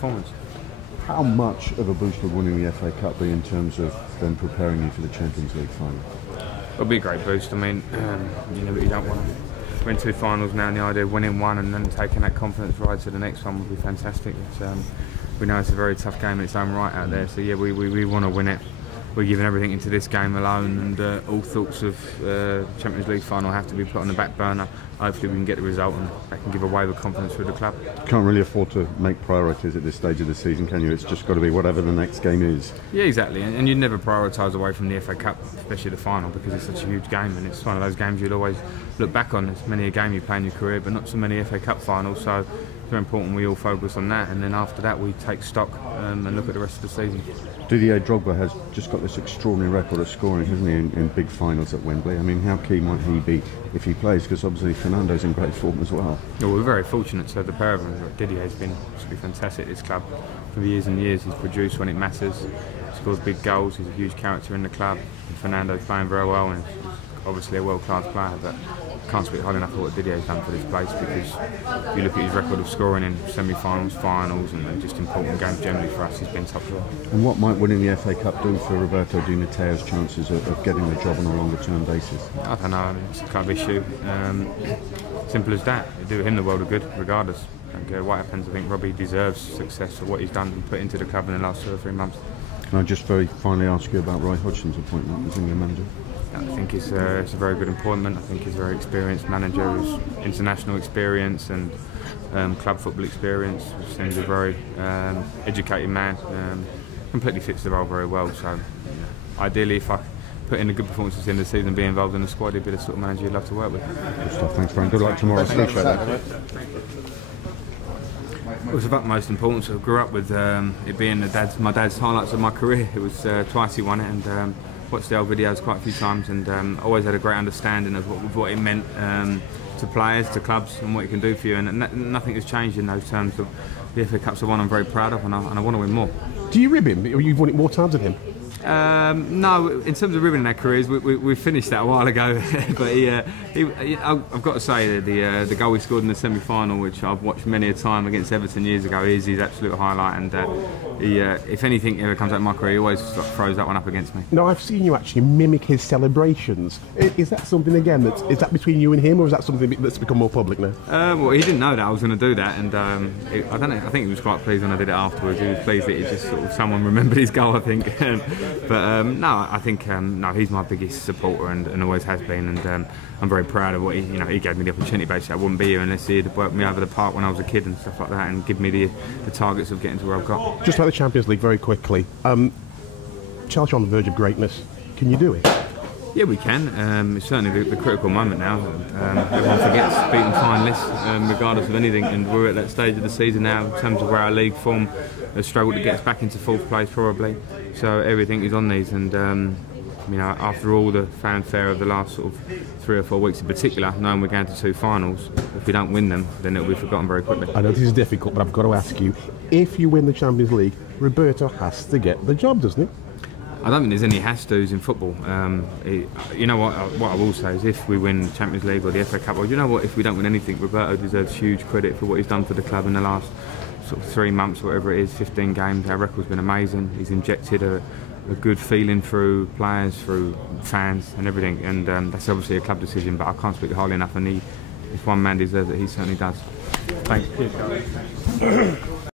performance. How much of a boost would winning the FA Cup be in terms of then preparing you for the Champions League final? It'll be a great boost. I mean, you know, you don't want to win 2 finals now, and the idea of winning one and then taking that confidence right to the next one would be fantastic. We know it's a very tough game in its own right out there, so yeah, we want to win it. We're giving everything into this game alone, and all thoughts of Champions League final have to be put on the back burner. Hopefully we can get the result and that can give a wave of confidence for the club. Can't really afford to make priorities at this stage of the season, can you? It's just got to be whatever the next game is. Yeah, exactly, and you'd never prioritise away from the FA Cup, especially the final, because it's such a huge game, and it's one of those games you'd always look back on. There's many a game you play in your career, but not so many FA Cup finals, so it's very important we all focus on that, and then after that we take stock and look at the rest of the season. Didier Drogba has just got this extraordinary record of scoring, hasn't he, in big finals at Wembley. I mean, how key might he be if he plays? Because obviously Fernando's in great form as well. Well, we're very fortunate, so the pair of them. Didier has been fantastic at this club for years and years. He's produced when it matters, he scores big goals, he's a huge character in the club. And Fernando's playing very well, and he's obviously a world-class player, but can't speak highly enough of what Didier's done for this place, because if you look at his record of scoring in semi-finals, finals and just important games generally for us, he's been top drawer. And what might winning the FA Cup do for Roberto di Matteo's chances of getting the job on a longer-term basis? I don't know, I mean, it's a club issue. Simple as that. It do him the world of good, regardless. I don't care what happens. I think Robbie deserves success for what he's done and put into the club in the last 2 or 3 months. Can I just very finally ask you about Roy Hodgson's appointment as England manager? I think it's a very good appointment. I think he's a very experienced manager, who's international experience and club football experience. He seems a very educated man. Completely fits the role very well. So ideally, if I put in a good performance at the end of the season and be involved in the squad, he'd be the sort of manager you'd love to work with. Good stuff. Thanks, Frank. Good luck tomorrow. Appreciate that. It was of utmost importance. I grew up with it being my dad's highlights of my career. It was twice he won it, and watched the old videos quite a few times, and always had a great understanding of what it meant to players, to clubs, and what it can do for you. And nothing has changed in those terms. The FA Cup's the one I'm very proud of, and I want to win more. Do you rib him? Or you've won it more times than him? No, in terms of ribbing our careers, we finished that a while ago. But I've got to say that the goal he scored in the semi-final, which I've watched many a time against Everton years ago, is his absolute highlight. And if anything ever comes out of my career, he always throws that one up against me. No, I've seen you actually mimic his celebrations. Is that something again? Is that between you and him, or is that something that's become more public now? Well, he didn't know that I was going to do that, and I don't know. I think he was quite pleased when I did it afterwards. He was pleased that he just sort of someone remembered his goal, I think. But no, I think no, he's my biggest supporter and always has been, and I'm very proud of what he gave me the opportunity. Basically, I wouldn't be here unless he had worked me over the park when I was a kid and stuff like that, and give me the targets of getting to where I've got. Just like the Champions League, very quickly. Chelsea on the verge of greatness. Can you do it? Yeah, we can. It's certainly the critical moment now. Everyone forgets beating finalists, regardless of anything, and we're at that stage of the season now in terms of where our league form has struggled to get us back into 4th place probably. So everything is on these, and you know, after all the fanfare of the last sort of 3 or 4 weeks in particular, knowing we're going to 2 finals, if we don't win them, then it'll be forgotten very quickly. I know this is difficult, but I've got to ask you, if you win the Champions League, Roberto has to get the job, doesn't he? I don't think there's any has-tos in football. You know what I will say is, if we win the Champions League or the FA Cup, or you know what, if we don't win anything, Roberto deserves huge credit for what he's done for the club in the last sort of 3 months, whatever it is, 15 games. Our record's been amazing. He's injected a good feeling through players, through fans and everything, and that's obviously a club decision, but I can't speak highly enough, and if one man deserves it, he certainly does. Thanks.